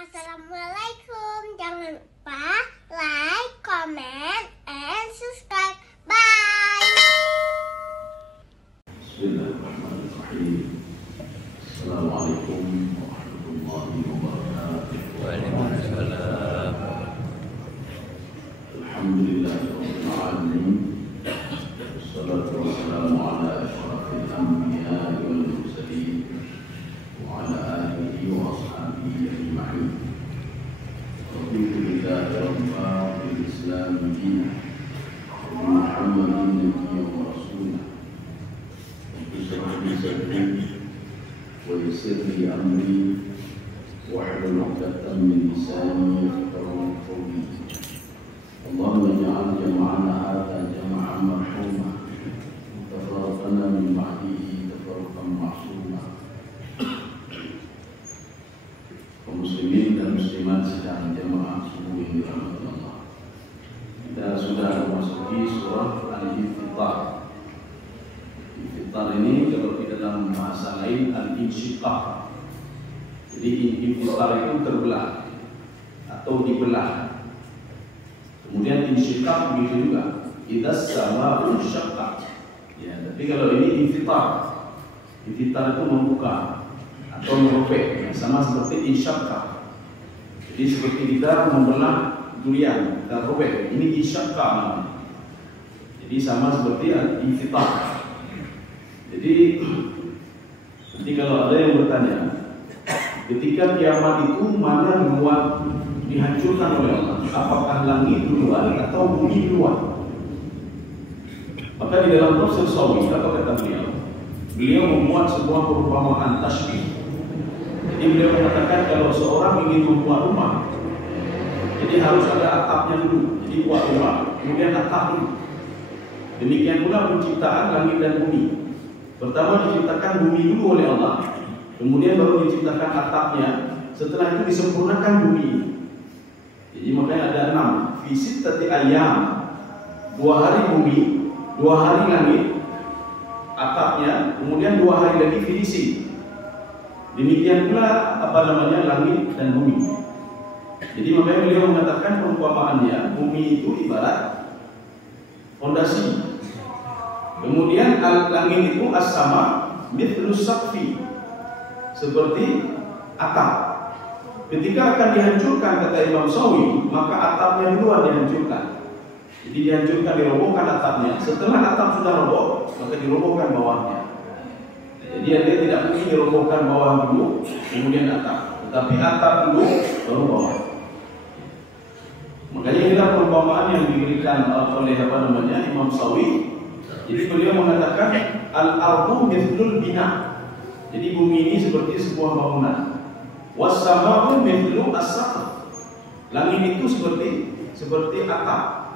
Assalamualaikum. Jangan lupa like, comment, and subscribe. Bye. Bismillahirrahmanirrahim. Assalamualaikum warahmatullahi wabarakatuh. Waalaikumsalam. Alhamdulillahirabbil alamin. Wassalatu wassalamu ala asyrafil anbiya'i wal mursalin wa ala alihi wa ashabihi ajma'in. Raditu billahi rabban bil Islam dinan wa Muhammadin nabiyyan wa rasulah. Bismillah sadri wa yassir li amri wahlul 'uqdatam min lisani yafqahu qawli. Allahumma ij'al jam'ana hadha jam'an marhuma wa tafarraqana min ba'dihi tafarruqan ma'suma. Kaum muslimin dan muslimat sedang jamaah subuh yang dirahmati Allah. Kita sudah memasuki surah Al-Infitar. Infitar ini kalau di dalam bahasa lain al-insyiqaq. Jadi infitar itu terbelah atau dibelah. Kemudian insyiqaq begitu juga. Idzas sama'u insyaqqat. Ya, tapi kalau ini infitar. Infitar itu membuka atau merobek, sama seperti insyaqqat. Jadi seperti kita membelah durian, kita robek. Ini insyaqqat namanya. Jadi sama seperti infitar. Jadi nanti kalau ada yang bertanya, ketika kiamat itu mana duluan dihancurkan oleh Allah? Apakah langit duluan atau bumi duluan? Maka di dalam tafsir Sawi, apa kata beliau? Beliau memuat sebuah perumpamaan tashbih. Jadi beliau mengatakan kalau seorang ingin membuat rumah, jadi harus ada atapnya dulu. Jadi buat rumah, kemudian atap dulu. Demikian pula penciptaan langit dan bumi. Pertama diciptakan bumi dulu oleh Allah, kemudian baru diciptakan atapnya. Setelah itu disempurnakan bumi. Jadi makanya ada 6 fi sittati ayyam. 2 hari bumi, 2 hari langit atapnya, kemudian 2 hari lagi finishing. Demikian pula langit dan bumi. Jadi makanya beliau mengatakan perumpamaannya bumi itu ibarat fondasi. Kemudian langit itu as-sama mithlu saqfi, seperti atap. Ketika akan dihancurkan kata Imam Sawi, maka atapnya duluan dihancurkan. Jadi dihancurkan, dirobohkan atapnya. Setelah atap sudah roboh, maka dirobohkan bawahnya. Jadi dia tidak mungkin dirobohkan bawah dulu, kemudian atap. Tetapi atap dulu, baru bawah. Makanya inilah perumpamaan yang diberikan oleh Imam Sawi. Jadi beliau mengatakan al-ardu mithlul bina. Jadi bumi ini seperti sebuah bangunan. Was-sama'u mithlu as-saqf. Langit itu seperti atap.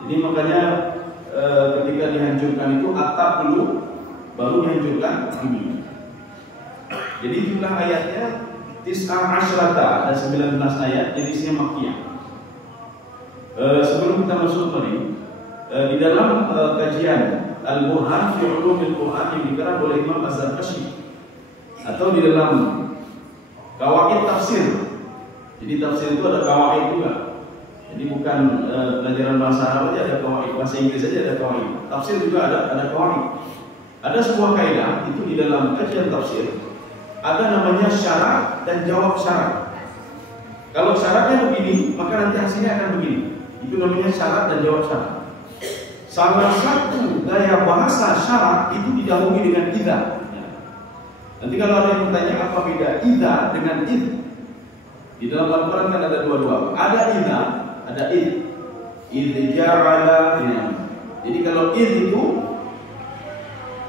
Jadi makanya ketika dihancurkan itu atap dulu, baru dihancurkan bumi. Jadi jumlah ayatnya tis'ah asyrata, ada 19 ayat, jenisnya makkiyah. Sebelum kita masuk tadi, di dalam kajian Al-Burhan fi Ulumil Quran yang dikarang oleh Imam Az-Zarkashi, atau di dalam qawaid tafsir. Jadi tafsir itu ada qawaid juga. Jadi bukan pelajaran bahasa Arab saja ada qawaid, bahasa Inggris saja ada qawaid. Tafsir juga ada qawaid. Ada sebuah kaidah itu di dalam kajian tafsir. Ada namanya syarat dan jawab syarat. Kalau syaratnya begini, maka nanti hasilnya akan begini. Itu namanya syarat dan jawab syarat. Salah satu gaya bahasa syarat itu didahului dengan idza. Nanti kalau ada yang bertanya apa beda idza dengan id, di dalam Al-Quran kan ada dua-dua. Ada idza, ada id. Id ja'ala. Jadi kalau id itu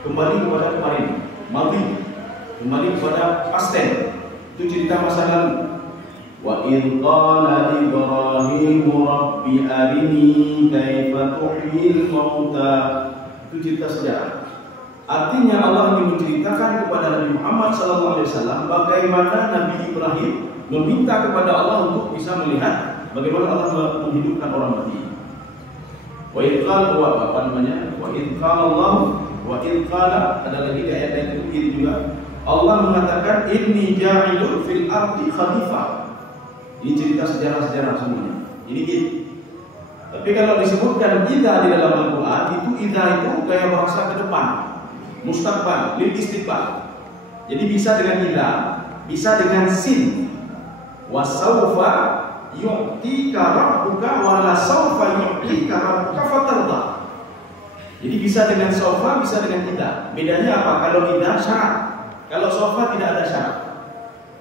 kembali kepada kemarin, madhi, kembali kepada past tense. Itu cerita masa lalu. Wa idh qala Ibrahim rabbi arini kaifa tuhyil mauta. Itu cerita sejarah. Artinya Allah ingin menceritakan kepada Nabi Muhammad SAW bagaimana Nabi Ibrahim meminta kepada Allah untuk bisa melihat bagaimana Allah menghidupkan orang mati. Wa idh qala Allah, wa idh qala, ada lagi ayat itu juga. Allah mengatakan inni ja'ilun fil ardi khalifah. Ini cerita sejarah-sejarah semuanya. Ini id. Tapi kalau disebutkan idza di dalam Al-Quran, itu idza itu gaya bahasa ke depan, mustaqbal, lil istiqbal. Jadi bisa dengan idza, bisa dengan sin. Wasaufa yu'tika rabbuka wa la saufa yu'tika rabbuka fatarda. Jadi bisa dengan saufa, bisa dengan idza. Bedanya apa? Kalau idza syarat, kalau saufa tidak ada syarat.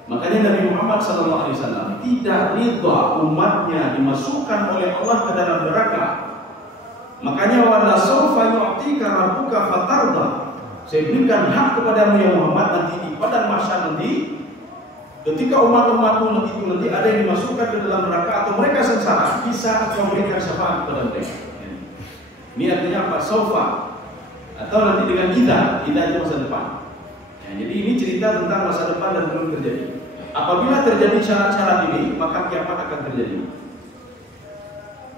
Makanya Nabi Muhammad SAW tidak ridha umatnya dimasukkan oleh Allah ke dalam neraka. Makanya wala sawfa yu'tika rabbuka fatarda. Saya berikan hak kepadamu ya Muhammad nanti di padang mahsyar nanti, ketika umat-umatmu itu nanti ada yang dimasukkan ke dalam neraka atau mereka sengsara, bisa engkau berikan syafaat kepada mereka. Ini artinya apa? Sawfa atau nanti dengan idza itu masa depan. Jadi ini cerita tentang masa depan dan belum terjadi. Apabila terjadi syarat-syarat ini, maka kiamat akan terjadi.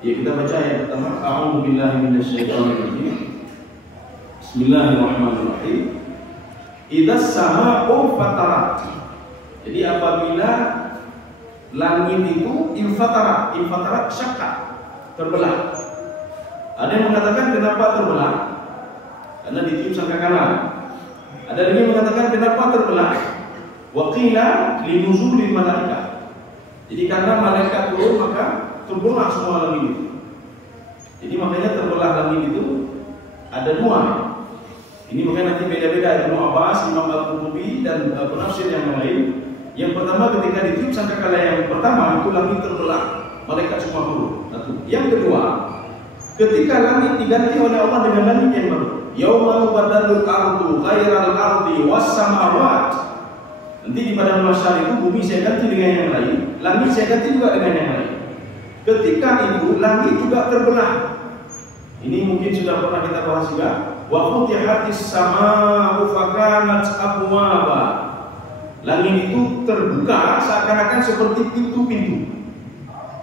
Ya, kita baca ayat pertama. A'udzubillahi minasyaitonirrajim. Bismillahirrahmanirrahim. Idzas sama'u fatarat. Jadi apabila langit itu infatarat syakka, terbelah. Ada yang mengatakan kenapa terbelah? Karena ditiup sangka kanan. Ada lagi yang mengatakan kenapa terbelah? Waqila linuzulil malaika. Jadi karena malaikat turun maka terbelah semua langit itu. Jadi makanya terbelah langit itu ada dua. Ini makanya nanti beda-beda Ibnu Abbas, Imam Al-Qurtubi dan penafsir yang lain. Yang pertama ketika ditiup sangkakala yang pertama itu langit terbelah, malaikat semua turun. Satu. Yang kedua, ketika langit diganti oleh Allah dengan langit yang baru. Yauma tubaddalu al-ardu ghairal ardi was samawat. Nanti di padang mahsyar itu bumi saya ganti dengan yang lain, langit saya ganti juga dengan yang lain. Ketika itu langit juga terbelah. Ini mungkin sudah pernah kita bahas juga. Wa futihatis samaa'u fakanat abwaba. Langit itu terbuka seakan-akan seperti pintu-pintu.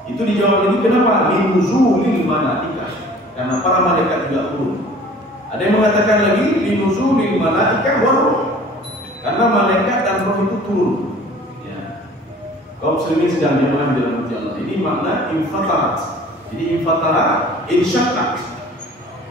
Itu dijawab lagi kenapa? Linuzulil malaikah. Karena para malaikat juga turun. Ada yang mengatakan lagi linuzulil malaikah waruh. Karena malaikat dan roh itu turun. Ya. Kaum muslimin sedang jamaah dalam hati Allah. Ini makna infatarat. Jadi infatarat, insyaqat.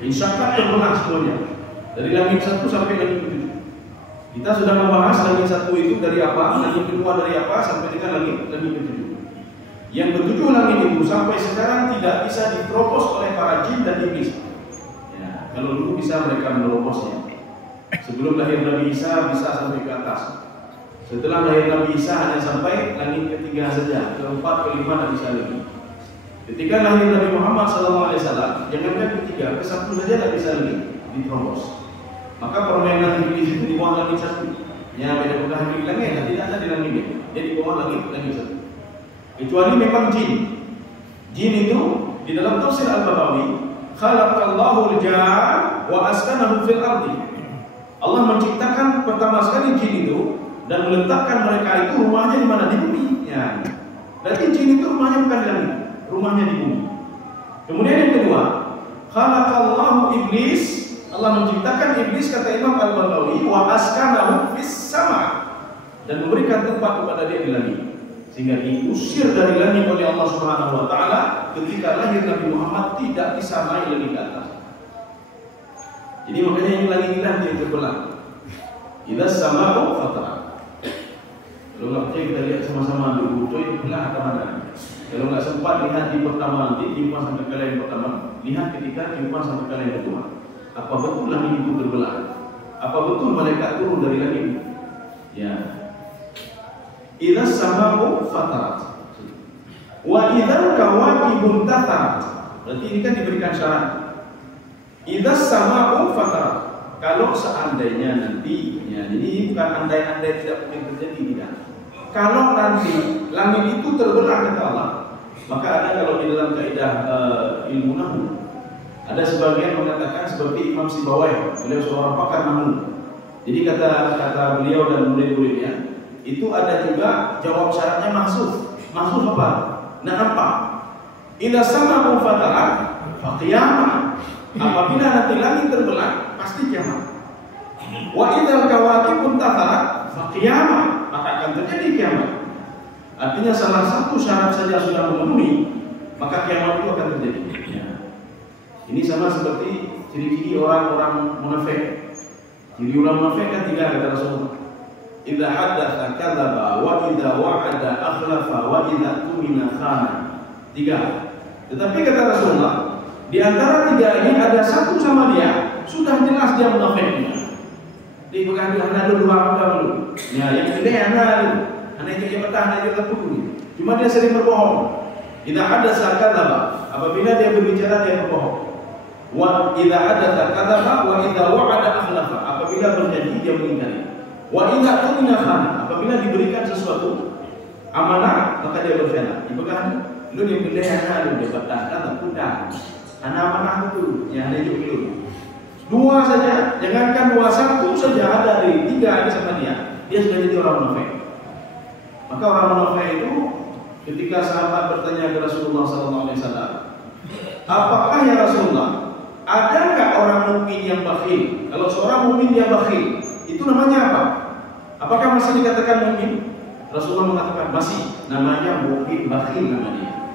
Insyaqat terbelah semuanya. Dari langit 1 sampai langit 7. Kita sudah membahas langit 1 itu dari apa, langit kedua dari apa sampai dengan langit 7. Yang ketujuh langit itu sampai sekarang tidak bisa diterobos oleh para jin dan iblis. Ya, kalau dulu bisa mereka menerobosnya. Sebelum lahir Nabi Isa bisa sampai ke atas. Setelah lahir Nabi Isa hanya sampai langit ketiga saja, keempat, kelima tidak bisa lagi. Ketika lahir Nabi Muhammad SAW, jangankan ketiga, ke 1 saja tidak bisa lagi diterobos. Maka permainan iblis itu di bawah langit 1. Ya beda bukan di langit, tidak ada di langit. Dia di bawah langit 1. Kecuali memang jin. Jin itu di dalam tafsir Al-Baghawi, khalaqallahu al-jan wa askanahu fil ardi. Allah menciptakan pertama sekali jin itu dan meletakkan mereka itu rumahnya di mana? Di bumi. Ya. Berarti jin itu rumahnya bukan di langit, rumahnya di bumi. Kemudian yang kedua, khalaqallahu iblis. Allah menciptakan iblis kata Imam Al-Baghawi wa askanahu fis sama dan memberikan tempat kepada dia di langit. Sehingga diusir dari langit oleh Allah Subhanahu wa taala ketika lahir Nabi Muhammad tidak bisa naik lagi ke atas. Jadi makanya yang langit yang terbelah. Idzas samaa'u fatarat. Kalau nggak percaya kita lihat sama-sama dulu, itu belah atau mana? Kalau nggak sempat lihat di pertama nanti, tiupan sampai kali yang pertama, lihat ketika tiupan sampai kali yang kedua. Apa betul langit itu terbelah? Apa betul malaikat turun dari langit? Ya. Idzas samaa'u fatarat. Wa idzal kawakibun tatarat. Berarti ini kan diberikan syarat. Idzas samaa'u fatarat. Kalau seandainya nanti, ya, jadi bukan andai-andai tidak mungkin terjadi, tidak. Kalau nanti langit itu terbelah kata Allah, maka ada kalau di dalam kaidah ilmu nahwu, ada sebagian mengatakan seperti Imam Sibawai, beliau seorang pakar nahwu. Jadi kata beliau dan murid-muridnya, itu ada juga jawab syaratnya mahsuf. Mahsuf apa? Nah apa? Idzas samaa'u fatarat fa qiyamah. Apabila nanti langit terbelah, pasti kiamat. Wa idzal kawakibun tatarat fa qiyamah, maka akan terjadi kiamat. Artinya salah satu syarat saja sudah memenuhi, maka kiamat itu akan terjadi. Ya. Ini sama seperti ciri-ciri orang-orang munafik. Ciri orang munafik kan 3 kata Rasulullah. Idza haddatsa kadzaba wa idza wa'ada akhlafa wa idza tumina khana. 3. Tetapi kata Rasulullah, di antara 3 ini ada satu sama dia sudah jelas dia munafiknya. Di bukan ada 2 dulu. Ya, yang kedua ana itu yang bertahan aja dulu. Cuma dia sering berbohong. Idza haddatsa kadzaba, apabila dia berbicara dia berbohong. Wa idza hadatsa kadzaba wa idza wa'ada akhlafa, apabila berjanji dia mengingkari. Wa idza tumina khana, apabila diberikan sesuatu amanah maka dia berkhianat. Ibadah lu yang benda ana lu dapat kata kuda. Ana amanah itu yang ada juga. 2 saja, jangankan 2, 1 saja ada dari 3 ada sama dia sudah jadi orang munafik. Maka orang munafik itu ketika sahabat bertanya ke Rasulullah SAW, apakah ya Rasulullah, adakah orang mukmin yang bakhil? Kalau seorang mukmin dia bakhil, itu namanya apa? Apakah masih dikatakan mukmin? Rasulullah mengatakan masih, namanya mukmin bakhil namanya.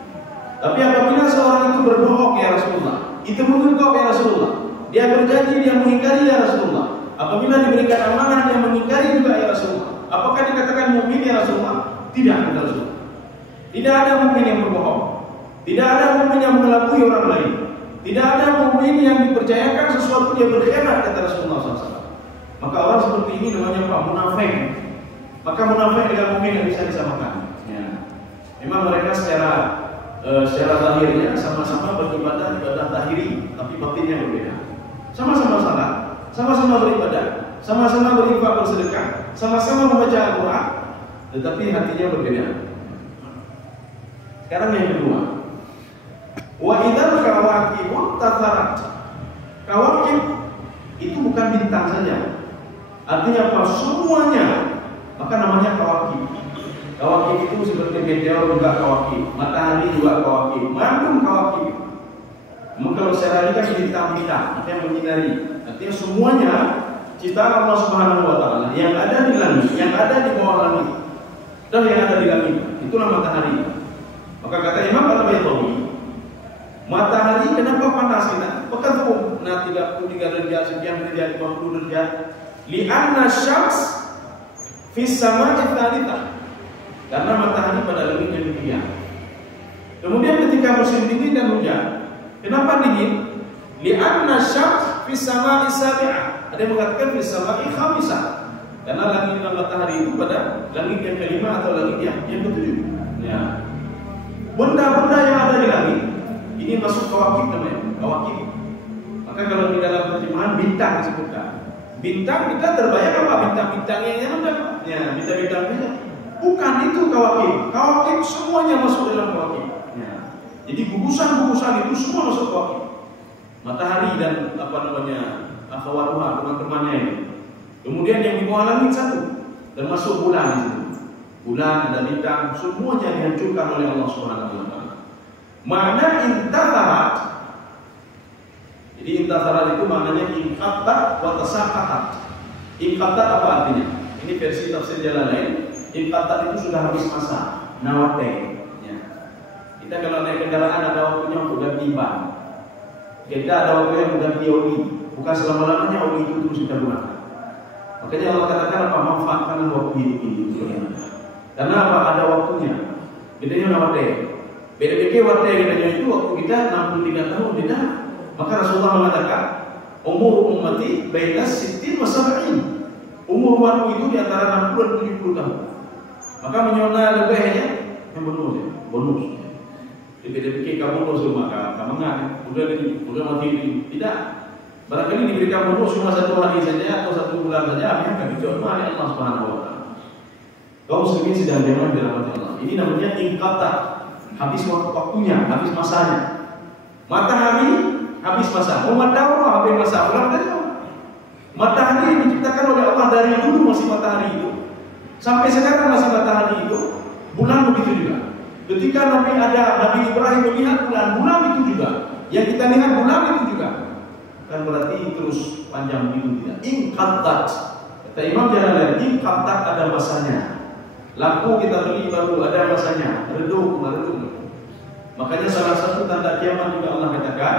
Tapi apabila seorang itu berbohong ya Rasulullah, itu mengingkari ya Rasulullah. Dia berjanji, dia mengingkari ya Rasulullah. Apabila diberikan amanah dia mengingkari juga ya Rasulullah. Apakah dikatakan mukmin ya Rasulullah? Tidak, kata Rasulullah. Tidak ada mukmin yang berbohong. Tidak ada mukmin yang mengelabui orang lain. Tidak ada mukmin yang dipercayakan sesuatu dia berkhianat, kata Rasulullah SAW. Maka orang seperti ini namanya apa? Munafik. Maka munafik dengan mukmin yang bisa disamakan. Ya. Memang mereka secara zahirnya sama-sama beribadah ibadah zahiri, tapi batinnya berbeda. Sama-sama salat, sama-sama beribadah, sama-sama berinfak bersedekah, sama-sama membaca Al-Quran, tetapi hatinya berbeda. Sekarang yang kedua, wa idzal kawakibut tatharat. Kawakib itu bukan bintang saja. Artinya apa? Semuanya. Maka namanya kawakib. Kawakib itu seperti meteor juga kawakib, matahari juga kawakib, mendung kawakib. Kalau secara ini kan bintang-bintang, yang menyinari. Artinya semuanya ciptaan Allah Subhanahu Wa Taala yang ada di langit, yang ada di bawah langit, dan yang ada di langit. Itulah matahari. Maka kata Imam Al-Baydawi, matahari kenapa panas kita? Pekan nah 33 derajat, sekian derajat, 50 derajat. Li'anna syams fis sama'i tsalitsah. Karena matahari pada langit yang ketiga. Kemudian ketika musim dingin dan hujan, kenapa dingin? Li'anna syams fis sama'i sabi'ah. Ada yang mengatakan fis sama'i khamisah. Karena langit dan matahari itu pada langit yang kelima atau langit yang ketujuh. Ya. Benda-benda yang ada di langit ini masuk kawakib namanya, kawakib. Maka kalau di dalam terjemahan bintang disebutkan. Bintang kita terbayang apa? Bintang-bintang yang ada. Ya, bintang-bintang itu. Bukan itu kawakib. Kawakib semuanya masuk dalam kawakib. Ya. Jadi gugusan-gugusan itu semua masuk kawakib. Matahari dan akhawatuha, teman-temannya ini. Kemudian yang di bawah langit satu, termasuk bulan di situ. Bulan ada bintang, semuanya dihancurkan oleh Allah Subhanahu Wa Taala. Makna intatharat. Jadi intatharat itu maknanya inqatat wa tasaqatat. Inqatat apa artinya? Ini versi tafsir Jalalain. Inqatat itu sudah habis masa, nawate. Ya. Kita kalau naik kendaraan ada waktunya untuk ganti ban. Kita ada waktunya untuk ganti oli. Bukan selama-lamanya oli itu terus kita gunakan. Makanya Allah katakan apa? Manfaatkan waktu hidup ini. Karena apa? Ada waktunya. Bedanya nawate. Beda-beda waktu bedanya itu waktu kita 63 tahun beda. Maka Rasulullah mengatakan umur ummati baina 60 wa 70. Umur umatku itu di antara 60 dan 70 tahun. Maka menyona lebihnya yang bonus. Beda-beda kamu bonus maka kamu enggak udah mati ini. Tidak. Barangkali diberikan bonus cuma 1 hari saja atau 1 bulan saja, akan dicoba oleh Allah Subhanahu Wa Taala. Kaum muslimin sedang berjalan dirahmati Allah. Ini namanya inqata. Habis waktunya, habis masanya. Matahari habis masa. Umat daurah habis masa. Ulang saja. Matahari diciptakan oleh Allah dari dulu masih matahari itu. Sampai sekarang masih matahari itu. Bulan begitu juga. Ketika Nabi Ibrahim melihat bulan itu juga. Yang kita lihat bulan itu juga. Kan berarti terus panjang begitu tidak. Inqatat. Kata Imam Jalalain, inqatat ada masanya. Lampu kita beli baru ada masanya, redup. Makanya salah satu tanda kiamat juga Allah katakan,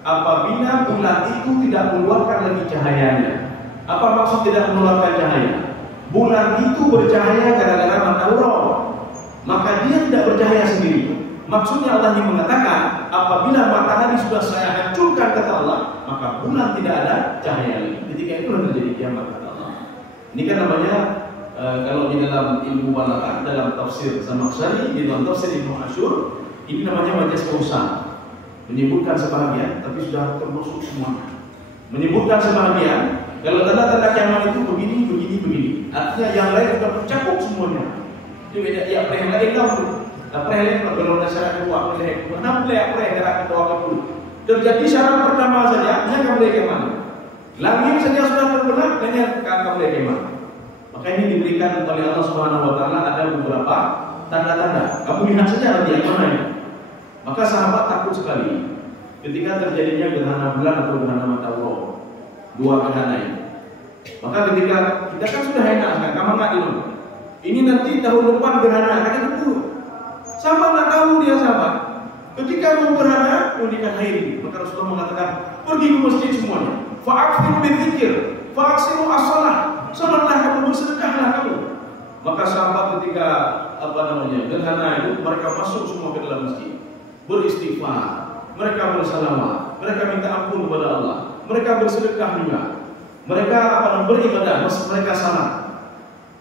apabila bulan itu tidak mengeluarkan lagi cahayanya. Apa maksud tidak mengeluarkan cahaya? Bulan itu bercahaya gara-gara matahari, maka dia tidak bercahaya sendiri. Maksudnya Allah yang mengatakan, apabila matahari sudah saya hancurkan kata Allah, maka bulan tidak ada cahaya lagi. Ketika itu terjadi kiamat kata Allah. Ini kan namanya kalau di dalam ilmu balaghah, dalam tafsir Zamakhsyari, di dalam tafsir Ibnu Asyur, ini namanya majaz kausan. Menyebutkan sebahagian, tapi sudah termasuk semua. Menyebutkan sebahagian, kalau tanda-tanda kiamat itu begini. Artinya yang lain sudah mencakup semuanya. Itu beda. Ya, yang lain tahu. Apreh kalau dasar kedua boleh. Kenapa boleh apreh gerak kedua dulu? Terjadi syarat pertama saja, hanya boleh kiamat. Langit saja sudah terbelah, hanya boleh kiamat. Maka ini diberikan oleh Allah Subhanahu wa taala ada beberapa tanda-tanda. Kamu lihat saja nanti yang mana ini. Maka sahabat takut sekali ketika terjadinya gerhana bulan atau gerhana matahari. Dua gerhana ini. Maka ketika kita kan sudah enak kan, kamu enggak dulu. Ini nanti tahun depan gerhana, kan itu. Sahabat enggak tahu dia sahabat. Ketika mau gerhana, mendikan air. Maka Rasulullah mengatakan, pergi ke masjid semuanya. Fa'aksiru bidzikir, fa'aksiru as-shalah. Salatlah kamu, bersedekahlah kamu. Maka sahabat ketika gerhana itu, mereka masuk semua ke dalam masjid, beristighfar, mereka bersalawat, mereka minta ampun kepada Allah, mereka bersedekah juga, mereka beribadah, mereka salat.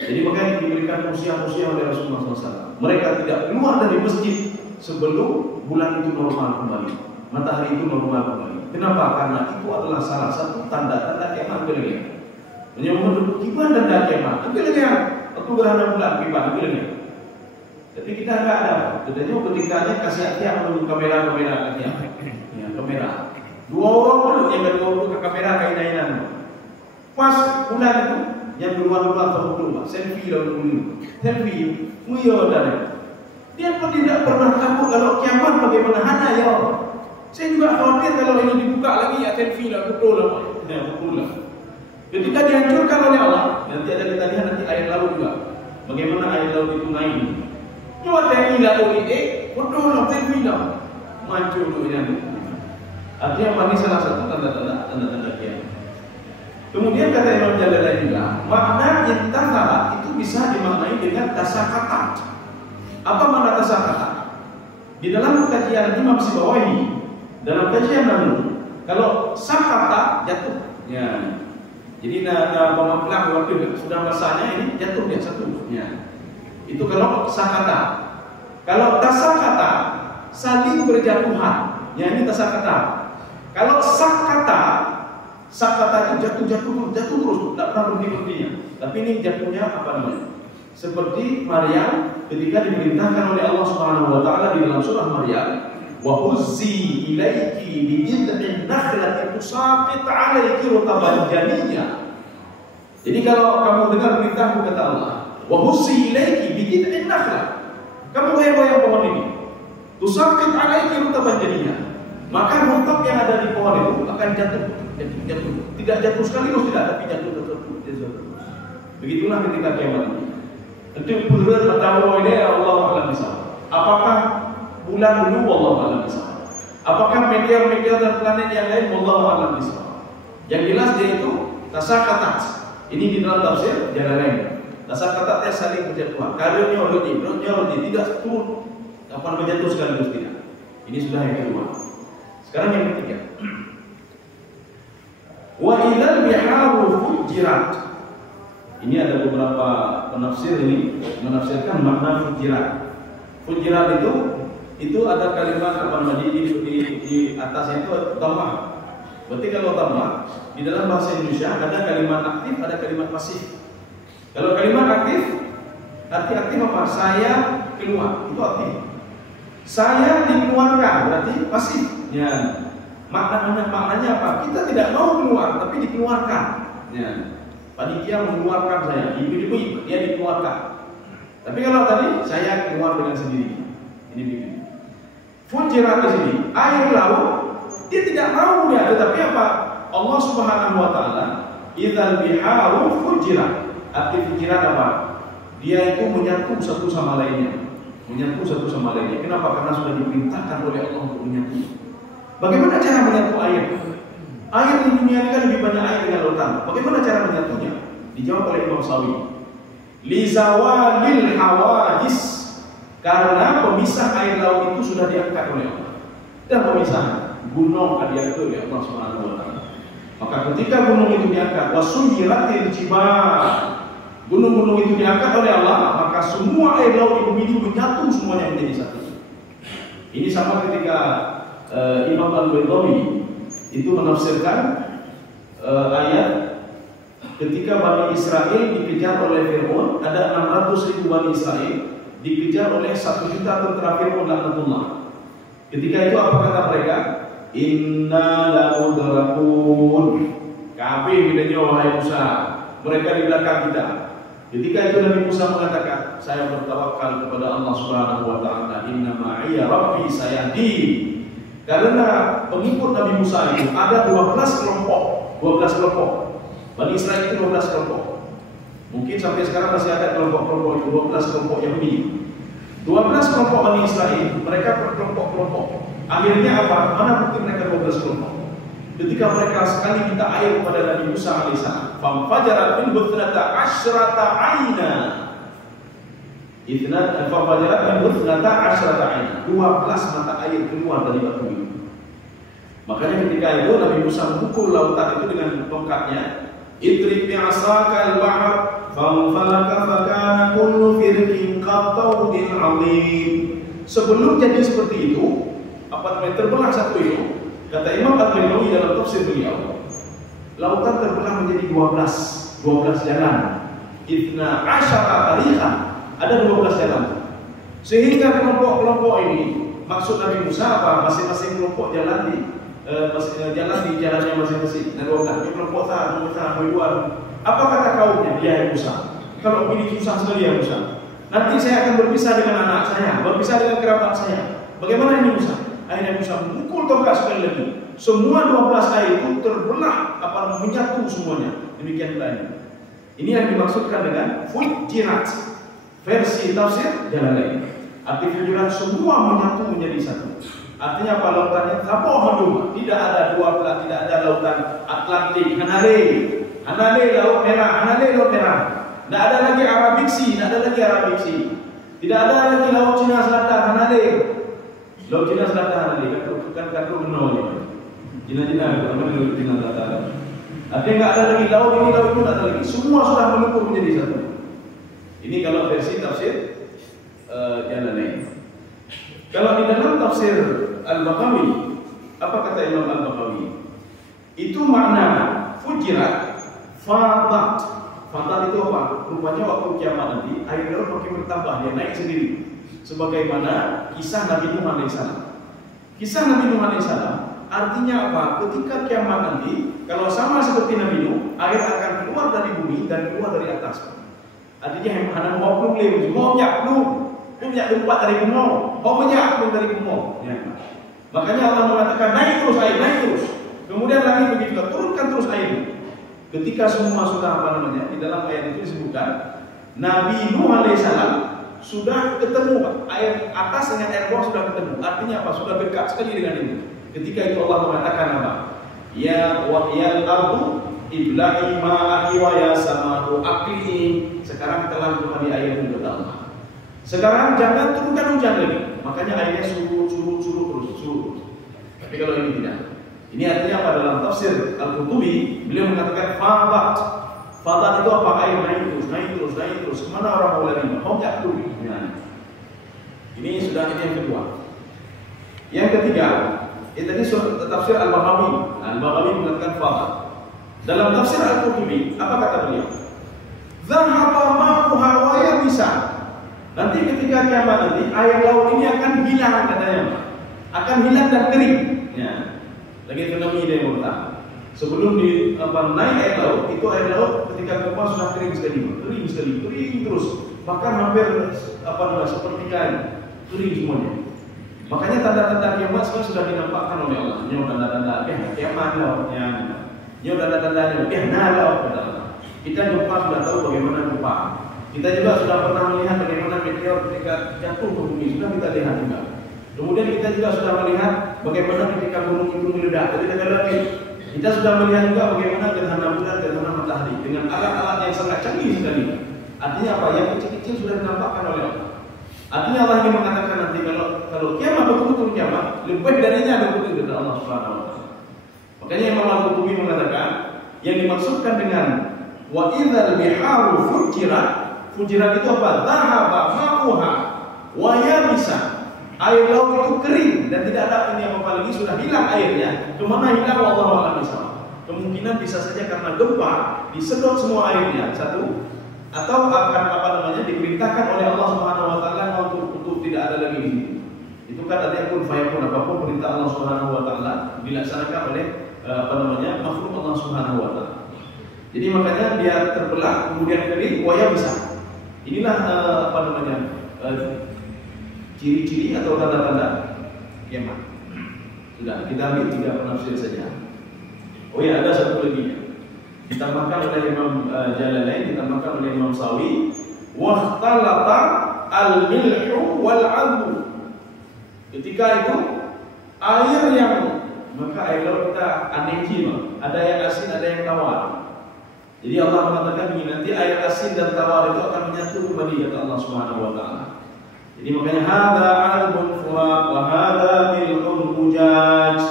Jadi makanya diberikan usia-usia oleh Rasulullah SAW. Mereka tidak keluar dari masjid sebelum bulan itu normal kembali, matahari itu normal kembali. Kenapa? Karena itu adalah salah satu tanda-tanda kiamat dunia. Menyebut kiban tanda kiamat. Itu lagi waktu gerhana bulan kiban itu lagi. Tapi kita enggak ada. Katanya ketikanya kasih hati menunggu kamera katanya. Ya, kamera. Dua orang dulu yang kedua ke kamera kain-kainan. Pas bulan itu yang duluan tahu selfie dulu. Selfie muyo dari. Dia pun tidak pernah tahu kalau kiamat bagaimana hana ya. Saya juga khawatir kalau ini dibuka lagi ya selfie lah betul lah. Ya, betul lah. Ketika dihancurkan oleh Allah, nanti ada kita lihat nanti air laut juga. Bagaimana air laut itu naik. Cuma saya tidak tahu ini, betul lah, saya tidak mancur dulu ini. Artinya ini salah satu tanda-tanda kiamat. Kemudian kata Imam Jalalain juga, makna intaha itu bisa dimaknai dengan tasakata. Apa makna tasakata? Di dalam kajian Imam Sibawahi, dalam kajian Namu, kalau sakata jatuh, ya. Jadi pemakaian waktu sudah masanya ini jatuh dia satu. Ya. Itu kalau sakata. Kalau tasakata saling berjatuhan. Ya ini tasakata. Kalau sakata itu jatuh terus, tidak pernah berhenti-hentinya. Tapi ini jatuhnya apa namanya? Seperti Maryam ketika diperintahkan oleh Allah Subhanahu wa taala di dalam surah Maryam, wa huzzi ilaiki bi jid'in nakhlati tusaqit 'alaiki rutaban janiyya. Jadi kalau kamu dengar perintahku kata Allah, wa huzzi ilaiki bi jid'in nakhlah. Kamu goyang-goyang pohon ini. Tusaqit 'alaiki rutaban janiyya. Maka rutab yang ada di pohon itu akan jatuh. Tidak jatuh sekaligus tidak, tapi jatuh terus. Begitulah ketika kiamat ini. Nanti benar bertahu ini Allah alam bisa. Apakah bulan dulu Allah alam bisa? Apakah meteor dan planet yang lain Allah alam bisa? Yang jelas dia itu tasakatat. Ini di dalam tafsir Jalalain. Tasakatatnya saling berjatuhan. Karirnya roti tidak turun. Kapan berjatuh sekaligus tidak. Ini sudah yang kedua. Sekarang yang ketiga. Wa idzal biharu fujirat. Ini ada beberapa penafsir ini menafsirkan makna fujirat. Fujirat itu ada kalimat apa namanya di atasnya itu tambah. Berarti kalau tambah di dalam bahasa Indonesia ada kalimat aktif, ada kalimat pasif. Kalau kalimat aktif, arti aktif apa? Saya keluar, itu aktif. Saya dikeluarkan, berarti pasif. Ya. Maknanya apa? Kita tidak mau keluar, tapi dikeluarkan. Ya. Panitia mengeluarkan saya, ibu-ibu dia dikeluarkan. Tapi kalau tadi saya keluar dengan sendiri. Ini begini. Fujirat di sini, air laut dia tidak mau ya, tetapi apa? Allah Subhanahu wa taala, idzal biharu fujirat. Arti fujirat apa? dia itu menyatu satu sama lainnya. Menyatu satu sama lainnya. Kenapa? Karena sudah diperintahkan oleh Allah untuk menyatu. Bagaimana cara menyatu air? Air di dunia ini kan lebih banyak air dengan lautan. Bagaimana cara menyatunya? Dijawab oleh Imam Sawi. Lizawalil hawadis, karena pemisah air laut itu sudah diangkat oleh Allah. Dan pemisah gunung diangkat oleh Allah Subhanahu wa taala. Maka ketika gunung itu diangkat, wasuyiratil jibal, gunung-gunung itu diangkat oleh Allah, maka semua air laut di bumi itu menyatu semuanya menjadi satu. Ini sama ketika Imam Al-Baydawi itu menafsirkan ayat ketika Bani Israel dikejar oleh Fir'aun, ada 600.000 Bani Israel dikejar oleh 1 juta tentara Fir'aun laknatullah. Ketika itu apa kata mereka? Inna lamudrakun, kami bidanya wahai Musa, mereka di belakang kita. Ketika itu Nabi Musa mengatakan, saya bertawakal kepada Allah Subhanahu wa taala, inna ma'iya rabbi sayahdi. Karena pengikut Nabi Musa itu ada 12 kelompok. Bani Israel itu 12 kelompok. Mungkin sampai sekarang masih ada kelompok-kelompok itu, 12 kelompok Yahudi. 12 kelompok Bani Israel, mereka berkelompok-kelompok. Akhirnya apa? Mana bukti mereka 12 kelompok? Ketika mereka sekali minta air kepada Nabi Musa alaihissalam, famfajarat minhu 12 aina. Famfajarat minhu 12 aina. 12 mata air keluar dari batu itu. Makanya ketika itu Nabi Musa memukul lautan itu dengan tongkatnya. Idrib bi'asakal bahr fanfalaka fakana kullu firqin qattawdin 'azim. Sebelum jadi seperti itu, apa namanya, terbelah satu itu, kata Imam Al-Baydawi dalam tafsir beliau, lautan terbelah menjadi 12 jalan. Itna asyara tariqan, ada 12 jalan. Sehingga kelompok-kelompok ini, maksud Nabi Musa apa? Masing-masing kelompok jalan di jalannya masing-masing. Dan ini kelompok satu, dua. Apa kata kaumnya? Dia Musa, kalau begini susah sekali ya Musa. Nanti saya akan berpisah dengan anak saya, berpisah dengan kerabat saya. Bagaimana ini Musa? Akhirnya Musa memukul tongkat sekali lagi. Semua 12 air itu terbelah, menyatu semuanya. Demikian pula ini yang dimaksudkan dengan fujirat. Versi tafsir jalan lain. Arti fujirat semua menyatu menjadi satu. Artinya apa? Lautannya tapoh maduma. Tidak ada 12, tidak ada lautan Atlantik, Hanale laut merah, laut merah. Tidak ada lagi Arabik Sea, tidak ada lagi laut Cina Selatan, Hanale. Laut Cina Selatan kan kartu benol. Cina-Cina laut Cina Selatan. Artinya tidak ada lagi laut ini, laut itu tidak ada lagi. Semua sudah melumpur menjadi satu. Ini kalau versi tafsir jalan lain. Kalau di dalam tafsir Al-Baghawi, apa kata Imam Al-Baghawi? Itu makna fujirat, fatat. Fatat itu apa? Rupanya waktu kiamat nanti air laut makin bertambah, dia naik sendiri. Sebagaimana kisah Nabi Nuh alaihissalam. Kisah Nabi Nuh alaihissalam artinya apa? Ketika kiamat nanti, kalau sama seperti Nabi Nuh, air akan keluar dari bumi dan keluar dari atas. Artinya yang mana mau problem, mau punya tempat dari gunung, mau menyatu dari gunung. Ya. Makanya Allah mengatakan naik terus. Kemudian lagi begitu, turunkan terus air. Ketika semua sudah di dalam ayat itu disebutkan Nabi Nuh alaihissalam sudah ketemu air atas dengan air bawah sudah ketemu. Artinya apa? Sudah dekat sekali dengan ini. Ketika itu Allah mengatakan apa? Ya wa'yal ardu ibla'i ma'aki wa ya sama'u aqli'i. Sekarang telah di air yang bertambah. Sekarang jangan turunkan hujan lagi. Makanya airnya surut terus. Tapi kalau ini tidak. Ini artinya apa? Dalam tafsir Al-Qurtubi beliau mengatakan fatat. Fatat itu apa? Air naik terus. Kemana orang mau lari? Mau nggak turun? Ini sudah yang kedua. Yang ketiga, ini tadi tafsir Al-Baghawi. Al-Baghawi mengatakan fatat. Dalam tafsir Al-Qurtubi apa kata beliau? Dhahaba ma'uha wa yabisa. Nanti ketika kiamat nanti air laut ini akan hilang katanya, akan hilang dan kering. Ya. Lagi ekonomi dia bertahan. Sebelum naik air laut, itu air laut ketika keluar sudah kering terus. Bahkan hampir seperti kain, kering semuanya. Makanya tanda-tanda kiamat sekarang sudah dinampakkan oleh Allah. Ini tanda-tanda kiamat lautnya. Ini tanda-tandanya laut. Kita jumpa sudah tahu bagaimana rupa. Kita juga sudah pernah melihat bagaimana meteor ketika jatuh ke bumi, sudah kita lihat juga. Kemudian kita juga sudah melihat bagaimana ketika gunung itu meledak. Jadi lagi kita sudah melihat juga bagaimana gerhana bulan, gerhana matahari dengan alat-alat yang sangat canggih sekali. Artinya apa? Yang kecil-kecil sudah dinampakkan oleh Allah. Artinya Allah ingin mengatakan nanti kalau kiamat betul-betul kiamat, lebih darinya ada bukti dari Allah Subhanahu wa taala. Makanya Imam Al-Qurtubi mengatakan yang dimaksudkan dengan wa idzal biharu fujirat, fujirat itu apa? Dhahaba ma'uha wa yabisa. Air laut itu kering dan tidak ada ini apa lagi, sudah hilang airnya. Kemana hilang? Wallahu a'lam bishawab. Kemungkinan bisa saja karena gempa disedot semua airnya, satu, atau akan diperintahkan oleh Allah Subhanahu wa taala untuk tidak ada lagi di situ. Itu kan ada kun fayakun, apapun perintah Allah Subhanahu wa taala dilaksanakan oleh makhluk Allah Subhanahu wa taala. Jadi makanya dia terbelah kemudian kering waya besar. Inilah ciri-ciri atau tanda-tanda kiamat. Sudah kita ambil 3 penafsir saja. Oh ya, ada satu lagi. Ditambahkan oleh Imam Jalalain, ditambahkan oleh Imam Sawi, wahtalata al-milhu wal-'adbu. Ketika itu air yang maka air laut kita aneh, ada yang asin, ada yang tawar. Jadi Allah mengatakan begini, nanti air asin dan tawar itu akan menyatu kembali, kata Allah Subhanahu wa taala. Jadi makanya hadza 'adbun furat wa hadza milhun ujaj.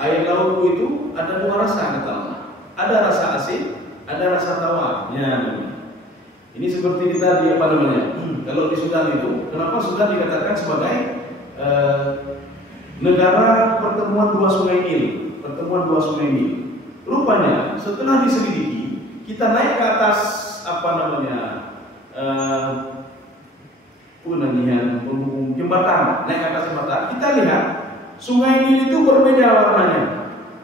Air laut itu ada 2 rasa, kata Allah. Ada rasa asin, ada rasa tawar. Ya. Ini seperti kita di kalau di Sudan itu, kenapa Sudan dikatakan sebagai negara pertemuan 2 sungai Nil, pertemuan 2 sungai Nil. Rupanya setelah diselidiki, kita naik ke atas jembatan, naik ke atas jembatan, kita lihat sungai Nil itu berbeda warnanya.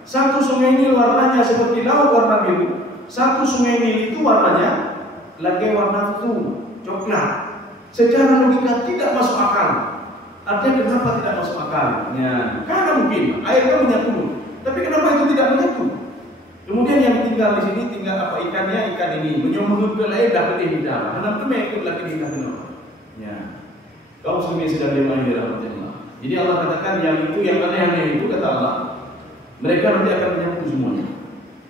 Satu sungai Nil warnanya seperti laut warna biru, satu sungai Nil itu warnanya lagi warna coklat. Secara logika tidak masuk akal. Artinya kenapa tidak masuk akal? Ya, karena mungkin airnya menyatu, tapi kenapa itu tidak menyatu? Kemudian yang tinggal di sini tinggal ikannya, ikan ini menyumut ke air dah pedih dah. Kenapa mereka lagi di sana? Ya, kaum muslimin sedang dimana dirahmati Allah. Jadi Allah katakan yang itu yang aneh-aneh itu kata Allah, mereka nanti akan menyatu semuanya.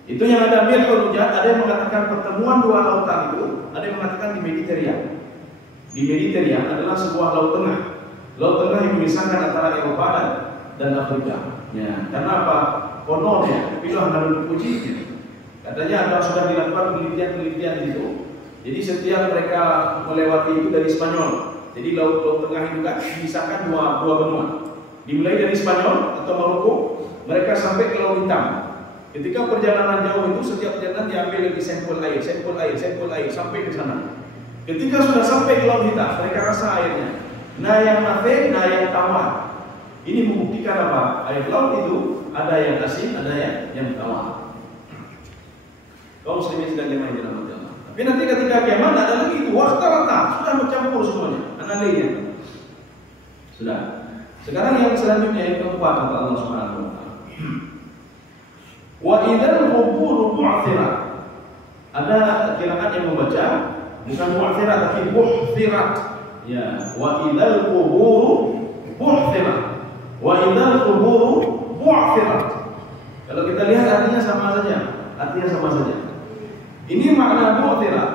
Itu yang ada milhul ujaj, ada yang mengatakan pertemuan 2 lautan itu, ada yang mengatakan di Mediterania. Di Mediterania adalah sebuah laut tengah. Laut tengah yang memisahkan antara Eropa dan Afrika. Ya, karena apa? Kononnya, pilah namun dipuji. Katanya ada sudah dilakukan penelitian itu. Jadi setiap mereka melewati itu dari Spanyol. Jadi laut tengah itu kan memisahkan dua benua. Dimulai dari Spanyol atau Maroko, mereka sampai ke Laut Hitam. Ketika perjalanan jauh itu, setiap perjalanan diambil lagi sampel air sampai ke sana. Ketika sudah sampai ke Laut Hitam, mereka rasa airnya. Nah yang mati, nah yang tawar. Ini membuktikan apa? Air laut itu ada yang asin, ada yang tawar. Kaum muslimin sedang dimana dirahmati Allah. Tapi nanti ketika kiamat ada lagi itu waqtarata, sudah mencampur semuanya, analinya. Sudah. Sekarang yang selanjutnya yang keempat kata Allah Subhanahu wa taala. Wa idzal qubur bu'thirat. Ada qiraat yang membaca bukan bu'thirat tapi bu'thirat. Ya, wa idzal qubur bu'thirat. Wa idzal qubur bu'thirat. Kalau kita lihat artinya sama saja. Ini makna bu'thirat.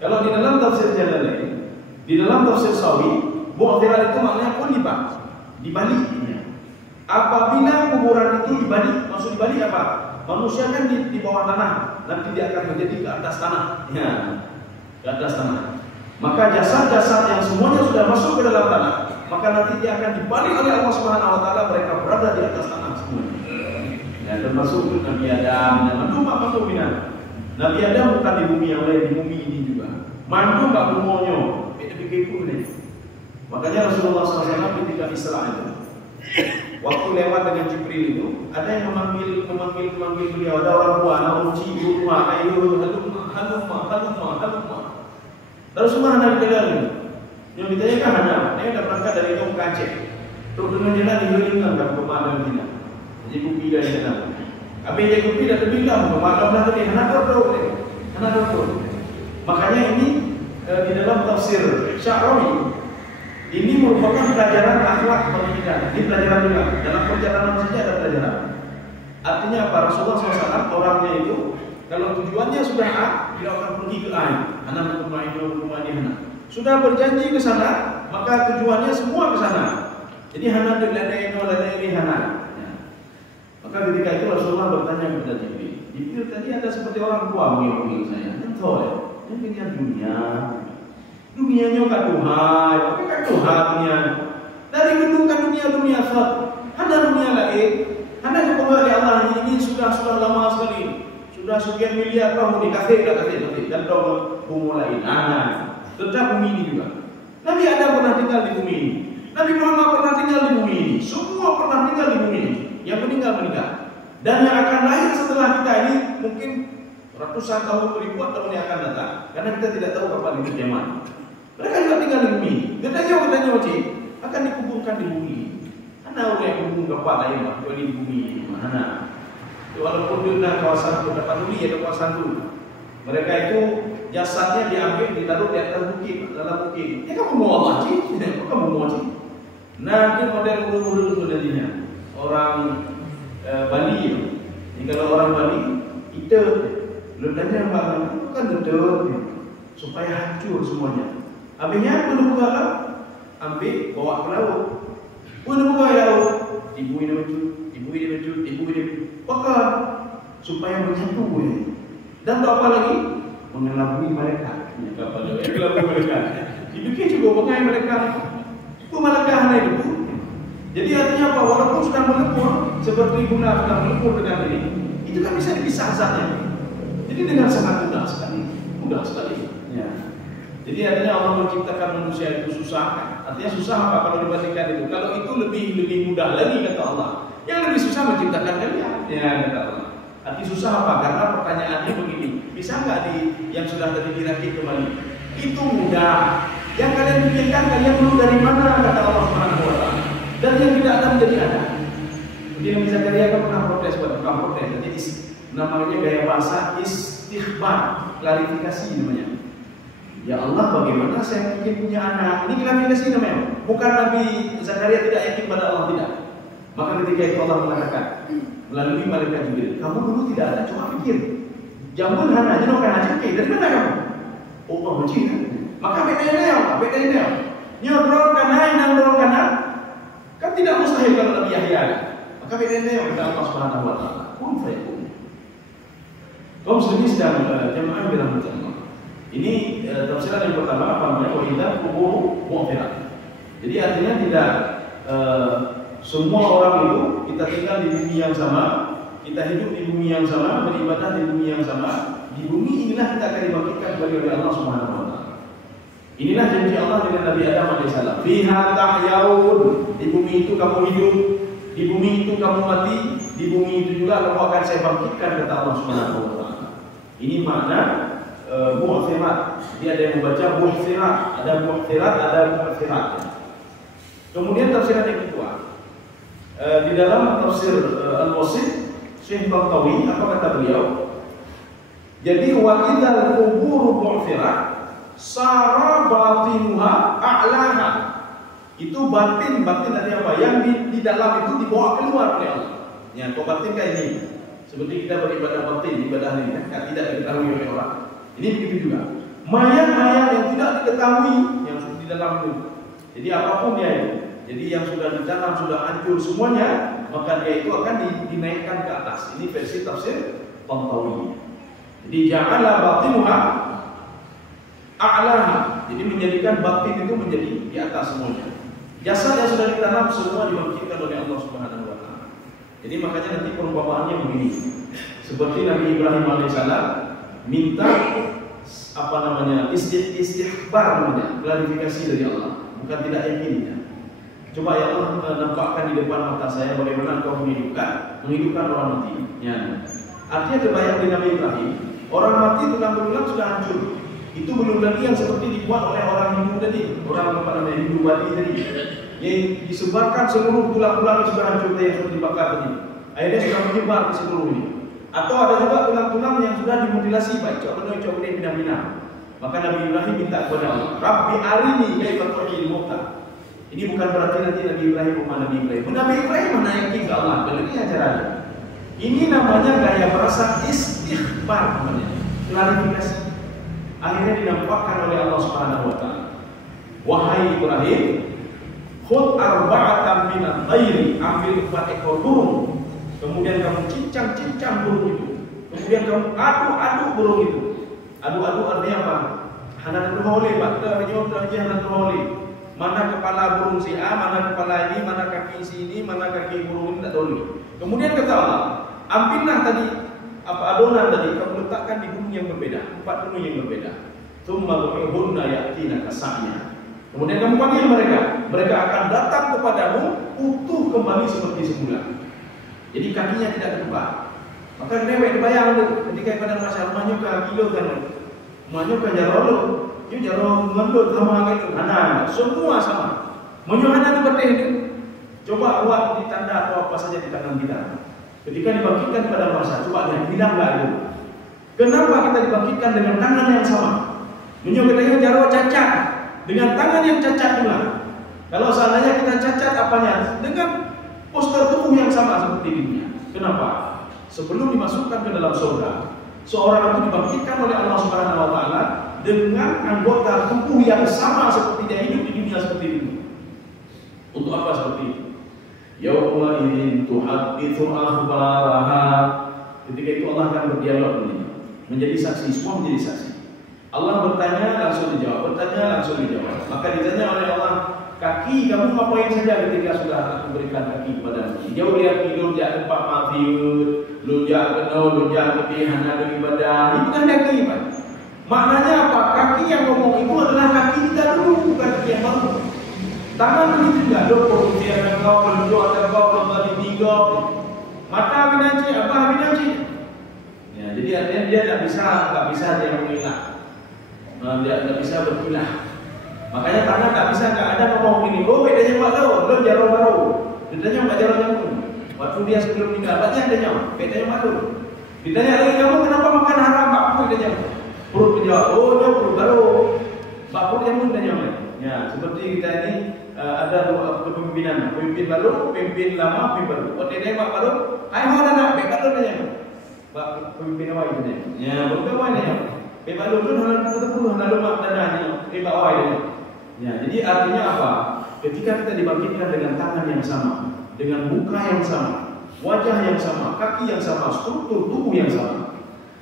Kalau di dalam tafsir Jalalain, di dalam tafsir Sawi, bu'thirat itu maknanya kulibat, dibalik. Apabila kuburan itu dibalik, maksud dibalik apa? Manusia kan di bawah tanah, nanti dia akan menjadi ke atas tanah. Ya, ke atas tanah. Maka jasad-jasad yang semuanya sudah masuk ke dalam tanah, maka nanti dia akan dibalik oleh Allah Subhanahu wa taala, mereka berada di atas tanah semuanya. Ya, termasuk Nabi Adam dan mantu binatang. Nabi Adam bukan di bumi yang lain, di bumi ini juga. Mantu enggak bumonyo, pikir-pikir ini. Makanya Rasulullah SAW ketika Isra itu, waktu lewat dengan Jibril itu, ada yang memanggil beliau, ada orang tua, nauci, rumah, ayo, halumma. Lalu semua anak berjalan. Yang ditanya kan dia sudah berangkat dari Kaum Aceh. Terus dengan jalan digelingkan ke Madinah Madinah. Jadi kupi dari sana. Habis dia kupi dah terbilang, Madinah tadi anak doktor. Makanya ini tafsir Sya'rawi ini merupakan pelajaran akhlak bagi kita. Ini pelajaran juga. Dalam perjalanan saja ada pelajaran. Artinya apa? Rasulullah SAW orangnya itu kalau tujuannya sudah A, dia akan pergi ke A. Anak rumah ini, rumah ini, anak. Sudah berjanji ke sana, maka tujuannya semua ke sana. Jadi hana ini hana. Maka ketika itu Rasulullah bertanya kepada Jibril. Jibril tadi ada seperti orang tua mengiringi saya. Entah ya, ini punya dunia. Dunianya kan Tuhan, tapi kan Tuhan dunia. Dari gedung kan dunia akhir. Hana dunia lagi. Hana kembali Allah ini sudah lama sekali. Sudah sekian miliar tahun dikasih dan tahun mulai. Tetap bumi ini juga. Nabi Adam pernah tinggal di bumi ini. Nabi Muhammad pernah tinggal di bumi ini. Semua pernah tinggal di bumi ini. Yang meninggal. Dan yang akan lahir setelah kita ini mungkin ratusan tahun, ribuan tahun yang akan datang. Karena kita tidak tahu kapan itu kiamat. Mereka juga tinggal di bumi. Katanya akan dikuburkan di bumi. Mana orang yang kubur kapan lain kecuali di bumi. Mana? Walaupun di kawasan beberapa dulu ada kawasan dulu. Mereka itu jasadnya diambil ditaruh di atas bukit, dalam bukit. Ya kamu mau apa sih? Kamu mau sih? Nah, itu model umur jadinya. Orang Bali ya. Jadi kalau orang Bali itu ledanya kan ledek supaya hancur semuanya. Habisnya pun buka ambil bawa ke laut. Pun buka ke laut. Ibu ini mecut. Bakar supaya menyatu dan apa lagi mengelabui mereka. Mengelabui mereka. Hidupnya juga mengai mereka. Itu malakah itu. Jadi artinya apa? Walaupun sudah melebur seperti guna sudah melebur dengan ini, itu kan bisa dipisah azabnya. Jadi dengan sangat mudah sekali. Ya. Jadi artinya Allah menciptakan manusia itu susah. Artinya susah apa kalau dibandingkan itu? Kalau itu lebih mudah lagi kata Allah. Yang lebih susah menciptakan kalian. Ya kata Allah. Arti susah apa? Karena pertanyaannya begini. Bisa nggak yang sudah tadi dirakit kembali? Itu mudah. Yang kalian pikirkan kalian perlu dari mana kata Allah Subhanahu wa taala. Dan yang tidak ada menjadi ada. Jadi Nabi Zakaria kan pernah protes bukan protes. Jadi namanya gaya bahasa istighbar, klarifikasi namanya. Ya Allah, bagaimana saya mungkin punya anak? Ini klarifikasi namanya. Bukan Nabi Zakaria tidak yakin pada Allah, tidak. Maka ketika itu Allah mengatakan melalui malaikat Jibril, kamu dulu tidak ada, cuma pikir. Jangan hanya aja nokan aja, dari mana kamu? Oh, Allah bercina. Maka bedanya. Nyodron kanan. Kan tidak mustahil kalau Nabi Yahya ada. Maka bedanya kata Allah Subhanahu wa taala. Kun fayakun. Kaum muslimin sedang jemaah dirahmati Allah. Ini tafsiran yang pertama apa namanya? Wa idza qubur mu'firat. Jadi artinya tidak semua orang itu kita tinggal di bumi yang sama, kita hidup di bumi yang sama, beribadah di bumi yang sama. Di bumi inilah kita akan dibangkitkan kembali oleh Allah Subhanahu wa taala. Inilah janji Allah dengan Nabi Adam alaihissalam. Fiha tahyaun. Di bumi itu kamu hidup, di bumi itu kamu mati, di bumi itu juga kamu akan saya bangkitkan kata Allah Subhanahu wa taala. Ini makna mu'firat. Jadi ada yang membaca mu'firat, ada mu'firat, ada mu'firat. Kemudian tafsiran yang kedua. Di dalam tafsir Al-Wasit Syekh Tantawi apa kata beliau? Jadi wa idzal qubur mu'firat sara batinuha a'laha. Itu batin tadi apa? Yang di dalam itu dibawa keluar oleh Allah. Ya, kok batin kayak ini. Seperti kita beribadah batin, ibadah ini kan tidak diketahui oleh orang. Ini begitu juga. Mayat-mayat yang tidak diketahui yang di dalam itu. Jadi apapun dia itu. Jadi yang sudah di dalam sudah hancur semuanya, maka dia itu akan dinaikkan ke atas. Ini versi tafsir Tantawi. Jadi ja'ala batinuha a'laha. Jadi menjadikan batin itu menjadi di atas semuanya. Jasad yang sudah ditanam semua dibangkitkan oleh Allah Subhanahu wa taala. Jadi makanya nanti perumpamaannya begini. Seperti Nabi Ibrahim alaihissalam minta apa namanya? Istighbar namanya, klarifikasi dari Allah, bukan tidak yakinnya. Coba ya Allah nampakkan di depan mata saya bagaimana Engkau menghidupkan orang mati. Ya. Artinya terbayang di Nabi Ibrahim, orang mati tulang-tulang sudah hancur. Itu belum lagi yang seperti dibuat oleh orang Hindu tadi, orang apa namanya Hindu Bali tadi, yang disebarkan seluruh tulang-tulang yang sudah hancur tadi, yang sudah dibakar tadi. Akhirnya sudah menyebar di seluruh ini. Atau ada juga tulang-tulang yang sudah dimutilasi, baik coba pindah-pindah. Maka Nabi Ibrahim minta kepada Allah, Rabbi arini kaifa tuhyil mauta. Ini bukan berarti nanti Nabi Ibrahim bukan Nabi Ibrahim. Nabi Ibrahim mana yakin ke Allah? Bagaimana caranya? Ini namanya gaya bahasa istighfar namanya. Klarifikasi. Akhirnya dinampakkan oleh Allah Subhanahu wa taala. Wahai Ibrahim, khudh arba'atan minat tayri, ambil 4 ekor burung. Kemudian kamu cincang-cincang burung itu. Kemudian kamu aduk-aduk burung itu. Aduk-aduk artinya apa? Hana terhole, Pak. Kita jawab aja hana terhole. Mana kepala burung si A, mana kepala ini, mana kaki si ini, mana kaki burung ini tak tahu. Kemudian kata Allah, ambillah tadi apa adonan tadi, kamu letakkan di gunung yang berbeda, 4 gunung yang berbeda. Tsumma tu'ihunna ya'tina kasa'nya. Kemudian kamu panggil mereka akan datang kepadamu utuh kembali seperti semula. Jadi kakinya tidak terluka. Maka dewek dibayang tu ketika pada masa rumahnya ke kilo kan. Rumahnya ke jarolo, you jaro ngendut sama gitu. Ana semua sama. Menyuhana tu betih tu. Coba buat di tanda atau apa saja di tangan kita. Ketika dibangkitkan pada masa, coba lihat hilang enggak itu. Kenapa kita dibangkitkan dengan tangan yang sama? Menyuh kita jaro cacat dengan tangan yang cacat juga. Kalau seandainya kita cacat apanya? Dengan postur tubuh yang sama seperti dunia. Kenapa? Sebelum dimasukkan ke dalam surga, seorang itu dibangkitkan oleh Allah Subhanahu wa taala dengan anggota tubuh yang sama seperti dia hidup di dunia seperti ini. Untuk apa seperti itu? Yauma idzin tuhadditsu akhbaraha. Ketika itu Allah akan berdialog menjadi saksi, semua menjadi saksi. Allah bertanya langsung dijawab, bertanya langsung dijawab. Maka ditanya oleh Allah, kaki kamu ngapain saja ketika sudah aku berikan kaki kepadamu? Jauh lihat hidup dia tempat mafiud, lujak kenal, lujak ketihan ada ibadah. Ini bukan kaki, Pak. Maknanya apa? Kaki yang ngomong itu adalah kaki kita dulu, bukan kaki yang baru. Tangan ini juga doko, dia kau pelujak ada kau kembali tiga. Mata binaci, apa binaci? Ya, jadi artinya dia tak bisa dia mengilah. Dia tak bisa berkilah. Makanya tangan tak bisa, tak ada ngomong gini. Oh, bedanya Pak tahu, belum jaro baru. Bedanya Pak jaro jamu. Waktu dia sebelum meninggal, bedanya ada nyawa. Bedanya baru. Ditanya lagi kamu kenapa makan haram? Pak pun bedanya. Perut menjawab, oh dia perut baru. Pak pun jamu bedanya. Ya, seperti kita ini ada kepemimpinan. Pemimpin baru, pemimpin lama, pemimpin baru. Oh dia Pak baru. Hai ho anak, Pak baru bedanya. Pak pemimpin awal itu. Ya, berapa ini? Baru tu lalu mak dananya, bawa ini. Ya, jadi artinya apa? Ketika kita dibangkitkan dengan tangan yang sama, dengan muka yang sama, wajah yang sama, kaki yang sama, struktur tubuh yang sama.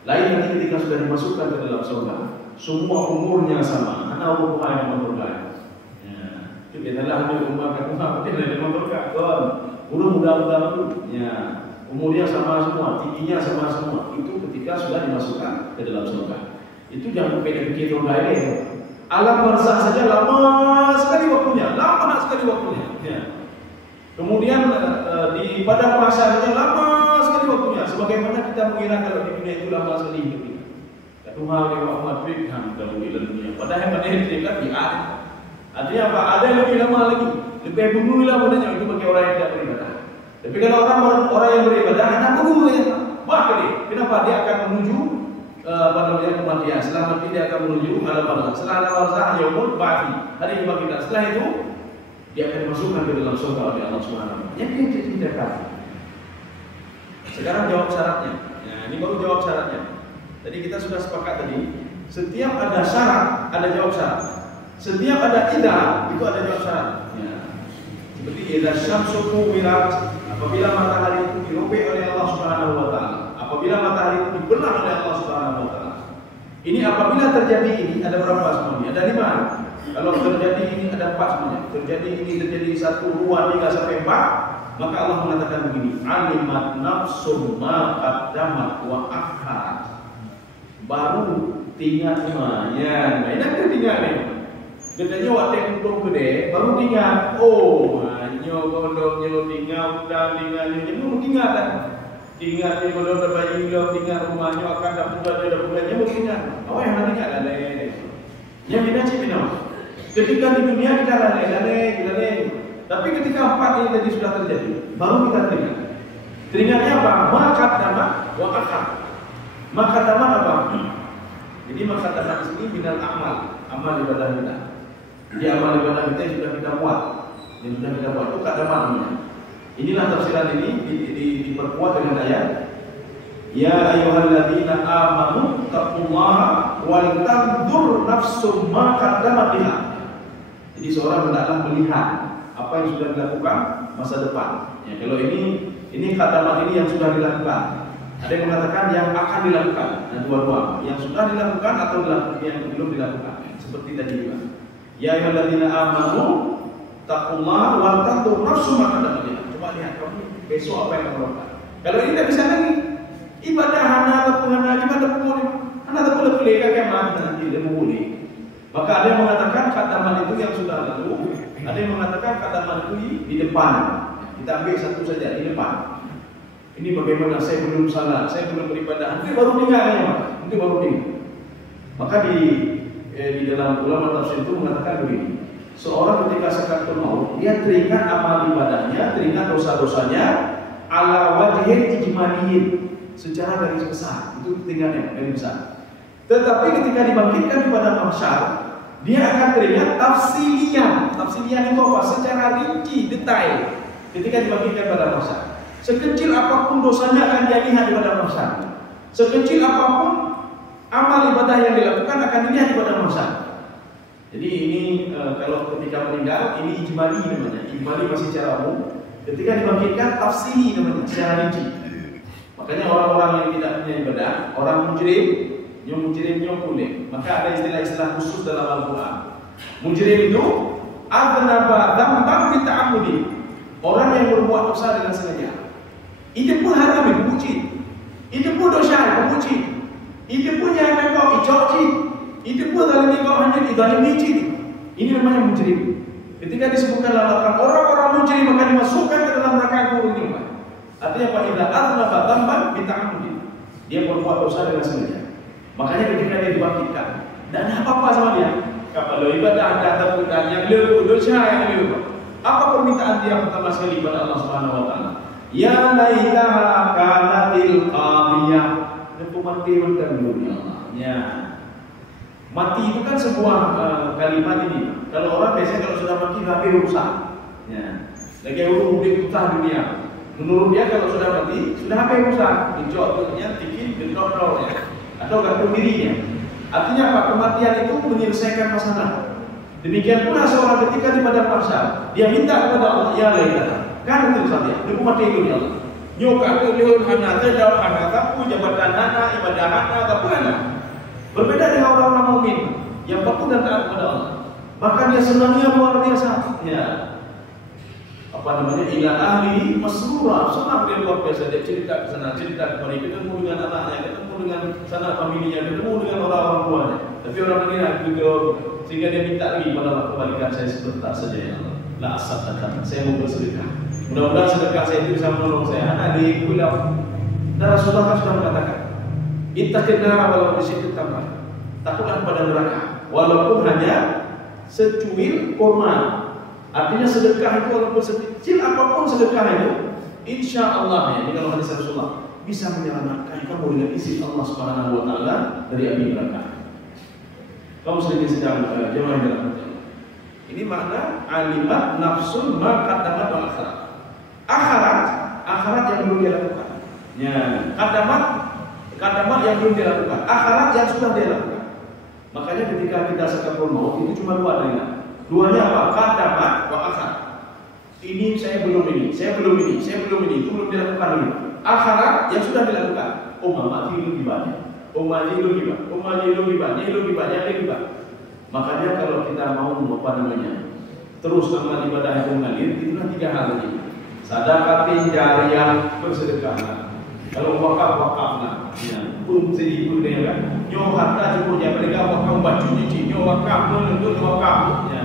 Lain nanti ketika sudah dimasukkan ke dalam surga, semua umurnya sama. Karena umur yang memberkah. Ya, itu adalah umur kakak yang memberkah. Kon, umur muda-muda dulu. Ya, umurnya sama semua, tingginya sama semua. Itu ketika sudah dimasukkan ke dalam surga. Itu jangan pikir surga ini. Alam barzakh saja lama sekali waktunya, lama sekali waktunya. Ya. Kemudian di padang mahsyar saja lama sekali waktunya. Sebagaimana kita mengira kalau di dunia itu lama sekali hidup kita. Tuhan yang Muhammad berikan kalau di dunia. Padahal pada hari kan di akhir. Artinya apa? Ada yang lebih lama lagi. Lebih bunuh lah padanya itu bagi orang yang tidak beribadah. Tapi kalau orang yang beribadah, anak bunuh ya. Wah kenapa dia akan menuju pada kematian? Setelah mati dia akan menuju alam barzakh. Setelah alam barzakh yaumul ba'ts, hari kebangkitan. Setelah itu dia akan dimasukkan ke dalam surga oleh Allah Subhanahu wa taala. Yang diceritakan. Sekarang jawab syaratnya. Ya, ini baru jawab syaratnya. Tadi kita sudah sepakat tadi, setiap ada syarat ada jawab syarat. Setiap ada idah itu ada jawab syarat. Ya. Seperti idza syamsu kuwirat, apabila matahari itu dirobek oleh Allah Subhanahu wa taala. Apabila matahari itu dibelah oleh Allah Subhanahu wa taala. Ini apabila terjadi ini ada berapa semuanya? Ada 5. Kalau terjadi ini ada 4 semuanya. Terjadi ini terjadi 1, 2, 3 sampai 4, maka Allah mengatakan begini, alimat nafsum ma qaddamat wa akharat. Baru tinggal semuanya. Nah, ini tinggal ni. Katanya waktu kudung gede, baru tinggal. Oh, nyo gondong nyo tinggal, udang tinggal nyo tinggal kan. Tinggal di kalau terbayi lo tinggal rumahnya akan tak buka dia dah bukannya tinggal. Awak yang nanti kat lalai. Yang kita cip ini. Ketika di dunia kita lalai. Tapi ketika 4 ini tadi sudah terjadi, baru kita teringat. Teringatnya apa? Maka tamat wa akhar. Maka tamat apa? Jadi mengatakan di sini minal amal ibadah kita. Jadi amal ibadah kita yang sudah kita buat, itu khatamat namanya. Inilah tafsiran ini diperkuat dengan ayat ya ayyuhalladzina amanu taqullaha wal tanzur nafsum ma qaddamat liha. Jadi seorang hendaklah melihat apa yang sudah dilakukan masa depan. Ya, kalau ini khatamat ini yang sudah dilakukan. Ada yang mengatakan yang akan dilakukan. Nah, dua-dua, yang sudah dilakukan atau yang belum dilakukan. Seperti tadi juga. Ya ayyuhalladzina amanu taqullaha wal tanzur nafsum ma qaddamat liha. Coba lihat kamu besok apa yang kamu lakukan. Kalau ini tidak bisa lagi ibadah ibadah boleh kakek mana tidak boleh. Maka ada yang mengatakan khataman itu yang sudah lalu, ada yang mengatakan khataman itu di depan. Kita ambil satu saja di depan. Ini bagaimana saya belum salat, saya belum beribadah. Nanti baru dengarnya, nanti baru dengar. Maka di dalam ulama tafsir itu mengatakan begini. Seorang ketika sakaratul maut, dia teringat amal ibadahnya, teringat dosa-dosanya ala wajhin ijmaliyin, secara garis besar. Itu teringatnya garis besar. Tetapi ketika dibangkitkan di padang mahsyar, dia akan teringat tafsilian. Tafsilian itu apa? Secara rinci, detail. Ketika dibangkitkan pada mahsyar, sekecil apapun dosanya akan dia lihat di padang mahsyar. Sekecil apapun amal ibadah yang dilakukan akan dilihat di padang mahsyar. Jadi ini kalau ketika meninggal ini ijmali namanya. Ijmali masih secara umum. Ketika dibangkitkan tafsili namanya, secara rinci. Makanya orang-orang yang tidak punya ibadah, orang mujrim boleh. Maka ada istilah-istilah khusus dalam Al-Quran. Mujrim itu adnaba dzamban bi ta'ammudi. Orang yang berbuat dosa dengan sengaja. Itu pun haram dipuji. Itu pun dosa dipuji. Itu pun yang kau ijoji. Itu pun dalam kau hanya didalimi. Ini namanya mujrim. Ketika disebutkan dalam orang-orang mujrim maka dimasukkan ke dalam neraka kubur. Artinya apa? Idza adnaba dzamban bi ta'ammudi. Dia berbuat dosa dengan sengaja. Makanya ketika dia dibangkitkan, dan apa-apa sama dia. Kalau ibadah datang dan yang leluhur dosa yang leluhur. Apa permintaan dia pertama sekali kepada Allah Subhanahu wa taala? Ya laitaha kanatil qadiyah. Itu mati mantan dunia. Ya. Mati itu kan sebuah kalimat ini. Kalau orang biasanya kalau sudah mati habis rusak. Ya. Lagi urung utah dunia. Menurut dia kalau sudah mati sudah habis rusak. Dicoba tikin gendor-gendornya. Atau gantung dirinya. Artinya apa? Kematian itu menyelesaikan masalah. Demikian pula seorang ketika di padang mahsyar, dia minta kepada Allah, ya laita. Kan itu saja. Dia mati itu ya Allah. Nyoka tu lehun hana, tedau hana, tapu jabatan hana, ibadah hana, tapu hana. Berbeda dengan orang-orang mukmin yang patuh dan taat kepada Allah. Maka dia senangnya luar biasa. Ya. Apa namanya? Ila ahli masrura, senang dia luar biasa. Dia cerita ke sana, cerita kepada ketemu dengan anaknya, ketemu dengan sanak familinya, ketemu dengan orang-orang tuanya. Tapi orang ini juga sehingga dia minta lagi pada Allah, kembalikan saya sebentar saja ya Allah. La asatkan, saya mau bersedekah. Mudah-mudahan sedekah saya itu bisa menolong saya. Anak di kuliah. Dan Rasulullah kan sudah mengatakan, ittaqin nar walau bisyikki tamrah. Takutlah pada neraka, walaupun hanya secuil kurma. Artinya sedekah itu walaupun sekecil apapun sedekah itu, insya Allah ya, ini kalau hadis Rasulullah bisa menyelamatkan kamu dengan izin Allah Subhanahu wa taala dari api neraka. Kamu sedang jemaah yang dalam hati. Ini makna alimat nafsun ma qaddamat wal akhirat. Akhirat yang belum dilakukan. Ya, qaddamat yang belum dilakukan. Akhirat yang sudah dilakukan. Makanya ketika kita sakaratul maut itu cuma dua dari duanya apa? Qaddamat wa akhirat. Ini saya belum ini, saya belum ini, saya belum ini, itu belum dilakukan dulu. Akhirat yang sudah dilakukan. Mati lebih banyak. Mati lebih banyak. Makanya kalau kita mau terus amal ibadah yang mengalir, itulah tiga hal tadi. Sedekah jariyah, bersedekah. Kalau wakaf, ya, pun sedikit dia kan. Nyo harta cukupnya mereka wakaf baju cuci, nyo wakaf menunjuk wakaf. Ya.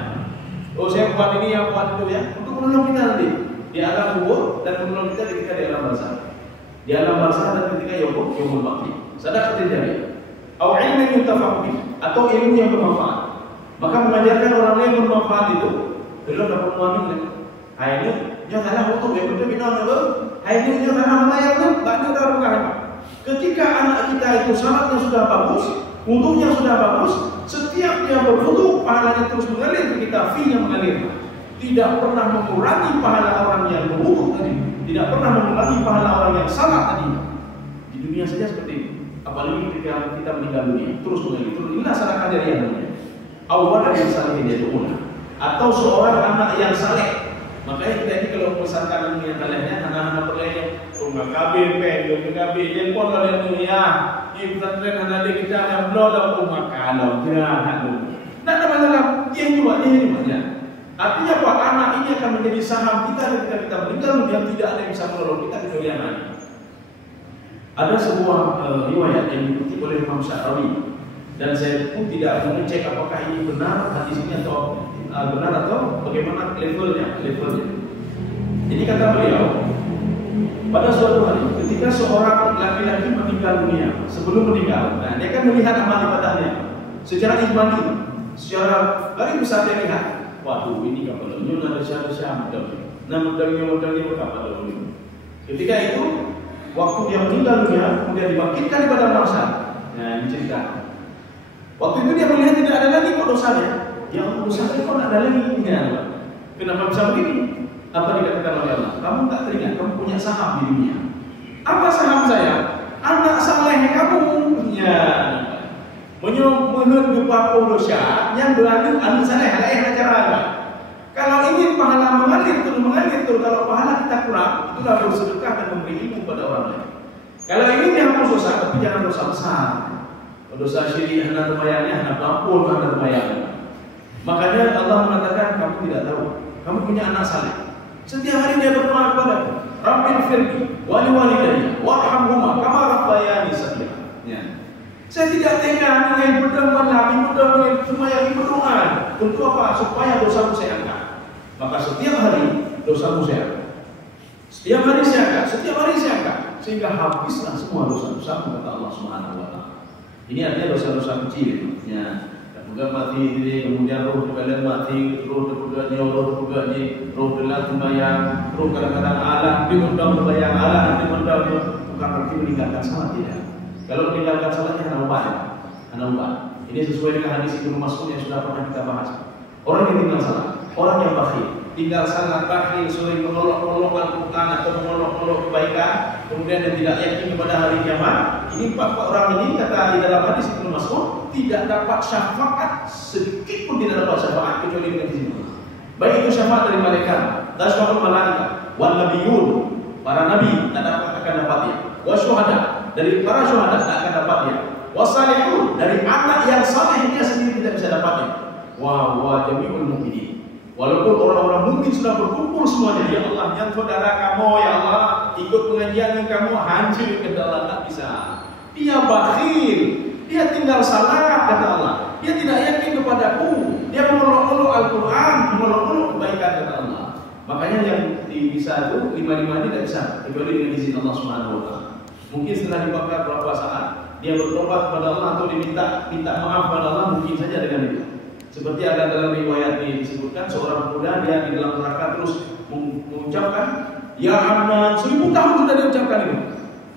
Oh saya buat ini yang buat itu ya, untuk menolong kita nanti di alam kubur dan menolong kita ketika di alam barzakh. Di alam barzakh dan ketika yaumul baqi. Sedekah jariyah. Atau ilmu yang yuntafa'u bih, atau ilmu yang bermanfaat. Maka mengajarkan orang lain bermanfaat itu belum dapat muamin. Ini nyatalah untuk yang betul bina nama. Ini nyatalah membayar tu, banyak orang bukan. Ketika anak kita itu salatnya sudah bagus, wudunya sudah bagus, setiap dia berwudu pahalanya terus mengalir ke kita, fee-nya mengalir. Tidak pernah mengurangi pahala orang yang berwudu tadi, tidak pernah mengurangi pahala orang yang salat tadi. Di dunia saja seperti itu. Apalagi ketika kita meninggal dunia, terus mengalir. Terus inilah sedekah jariah namanya. Awal yang saleh dia tuh, atau seorang anak yang saleh. Makanya kita ini kalau membesarkan anak yang salehnya, anak-anak perlainnya, rumah kabin, rumah kabin, yang pun oleh dunia, ini pesantren anak dia kita yang belum dapat rumah kalau jangan dulu. Tidak ada masalah, dia juga. Artinya apa? Anak ini akan menjadi saham kita ketika kita meninggal dunia, tidak ada yang bisa menolong kita kecuali anak. Ada sebuah riwayat yang dikutip oleh Imam Sya'rawi, dan saya pun tidak mengecek apakah ini benar hadis ini atau benar atau bagaimana levelnya. Jadi kata beliau, pada suatu hari ketika seorang laki-laki meninggal dunia, sebelum meninggal, nah, dia akan melihat amal ibadahnya secara ijmali, secara garis besar dia lihat, waduh ini kapal ada syah modalnya kapal. Ketika itu waktu dia meninggal dunia, kemudian dibangkitkan di padang mahsyar. Nah, ini cerita. Waktu itu dia melihat tidak ada lagi kok dosanya. Ya Allah, dosanya kok tidak ada lagi. Ya, kenapa bisa begini? Apa dikatakan oleh Allah? Kamu tak teringat, kamu punya saham di dunia. Apa saham saya? Anak saleh kamu. Ya, menyuruh papo dosa yang berlalu anak saleh ada cara. Kalau ingin pahala mengalir terus. Kalau pahala kita kurang, itulah bersedekah dan memberi ilmu pada orang lain. Kalau ingin dihapus dosa, tapi jangan dosa besar. Dosa syirik hana terbayangnya, hana pelampun, hana terbayangnya. Makanya Allah mengatakan, kamu tidak tahu, kamu punya anak saleh. Setiap hari dia berdoa kepada Rabbil firqi, wali walidayya, warhamhuma, kama rabbayani saghira. Ya. Saya tidak tega dengan berdoa Nabi, berdoa cuma yang berdoa. Untuk apa? Supaya dosamu saya angkat. Maka setiap hari dosamu saya angkat. Setiap hari saya angkat. Sehingga habislah semua dosa-dosamu, kata Allah Subhanahu wa taala. Ini artinya dosa-dosa kecil. Ya, kemudian mati ini, kemudian roh kalian mati, roh terpegaknya, roh telah sembahyang, roh kadang-kadang Allah diundang sembahyang, Allah diundang, bukan berarti meninggalkan salat tidak. Kalau meninggalkan salatnya hana ubah. Ini sesuai dengan hadis Ibnu Mas'ud yang sudah pernah kita bahas. Orang yang tinggal salat, orang yang bakhil, tinggal salat bakhil, sering mengolok-olok Al-Quran atau mengolok-olok kebaikan, kemudian dia tidak yakin kepada hari kiamat. Ini empat orang ini kata di dalam hadis Ibnu Mas'ud tidak dapat syafaat, sedikit pun tidak dapat syafaat kecuali dengan izin Allah. Baik itu syafaat dari malaikat, tasyafaat malaikat, wal nabiyun, para nabi akan dapatnya, wasyuhada, dari para syuhada akan dapatnya, wasalihun, dari anak yang saleh dia sendiri tidak bisa dapatnya, wa jami'ul mu'minin. Walaupun orang-orang mungkin sudah berkumpul semuanya, ya Allah, yang saudara kamu, ya Allah, ikut pengajian dengan kamu, hancur ke dalam, tak bisa. Dia bakhil, dia tinggal salat, kata Allah. Dia tidak yakin kepadaku, dia mengolok-olok Al-Quran, mengolok-olok kebaikan, kata Allah. Makanya yang bisa itu, 5-5 ini tidak bisa, kecuali dengan izin Allah Subhanahu wa taala. Mungkin setelah dibakar berapa saat, dia bertobat kepada Allah atau diminta maaf kepada Allah, mungkin saja dengan itu. Seperti ada dalam riwayat ini disebutkan, seorang pemuda dia di dalam neraka terus mengucapkan Ya Hanan, 1000 tahun sudah diucapkan itu.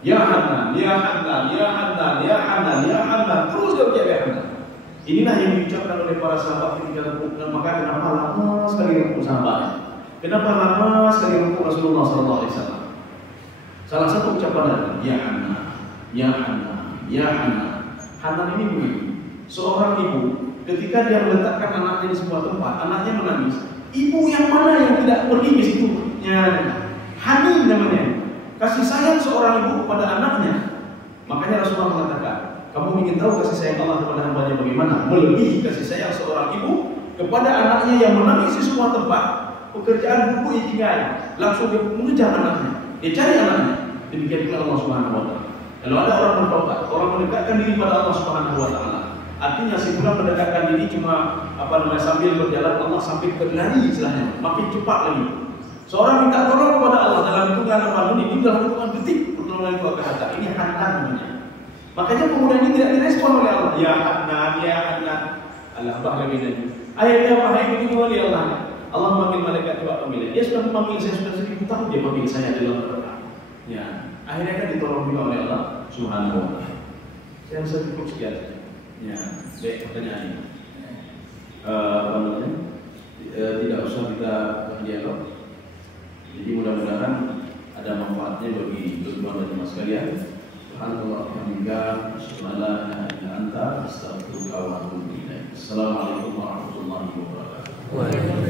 Ya Hanan, Ya Hanan, Ya Hanan, Ya Hanan, Ya Hanan, terus dia ucap Ya Hanan. Inilah yang diucapkan oleh para sahabat ketika rukuk. Maka kenapa lama sekali rukuk sahabatnya? Kenapa lama sekali rukuk Rasulullah SAW? Salah satu ucapan Ya Hanan, Ya Hanan, Ya Hanan. Hanan ini begini, seorang ibu ketika dia meletakkan anaknya di sebuah tempat, anaknya menangis. Ibu yang mana yang tidak pergi ke situ? Ya, Hanin namanya. Kasih sayang seorang ibu kepada anaknya. Makanya Rasulullah mengatakan, kamu ingin tahu kasih sayang Allah kepada hambanya bagaimana? Melebihi kasih sayang seorang ibu kepada anaknya yang menangis di sebuah tempat. Pekerjaan buku ditinggal, langsung dia mengejar anaknya, dia cari anaknya. Demikian pula Allah Subhanahu wa taala. Kalau ada orang bertobat, orang mendekatkan diri pada Allah Subhanahu wa taala, artinya sebulan mendekatkan diri cuma sambil berjalan, Allah sambil berlari istilahnya, makin cepat lagi. Seorang minta tolong kepada Allah dalam hitungan menit, ini dalam hitungan detik pertolongan itu akan datang. Ini Hanan namanya. Makanya pemuda ini tidak direspon oleh Allah. Ya Hanan, Ya Hanan. Allah bahkan ini. Akhirnya wahai begini oleh Allah. Allah memanggil malaikat coba panggil. Dia sudah memanggil saya sudah 1000 tahun dia panggil saya dalam neraka. Ya, akhirnya kan ditolong juga oleh Allah Subhanahu wa taala. Saya cukup sekian. Ya, baik pertanyaan ini. Apa namanya? Tidak usah kita dialog. Jadi mudah-mudahan ada manfaatnya bagi tuan dan mas sekalian. Alhamdulillah, Assalamualaikum warahmatullahi wabarakatuh.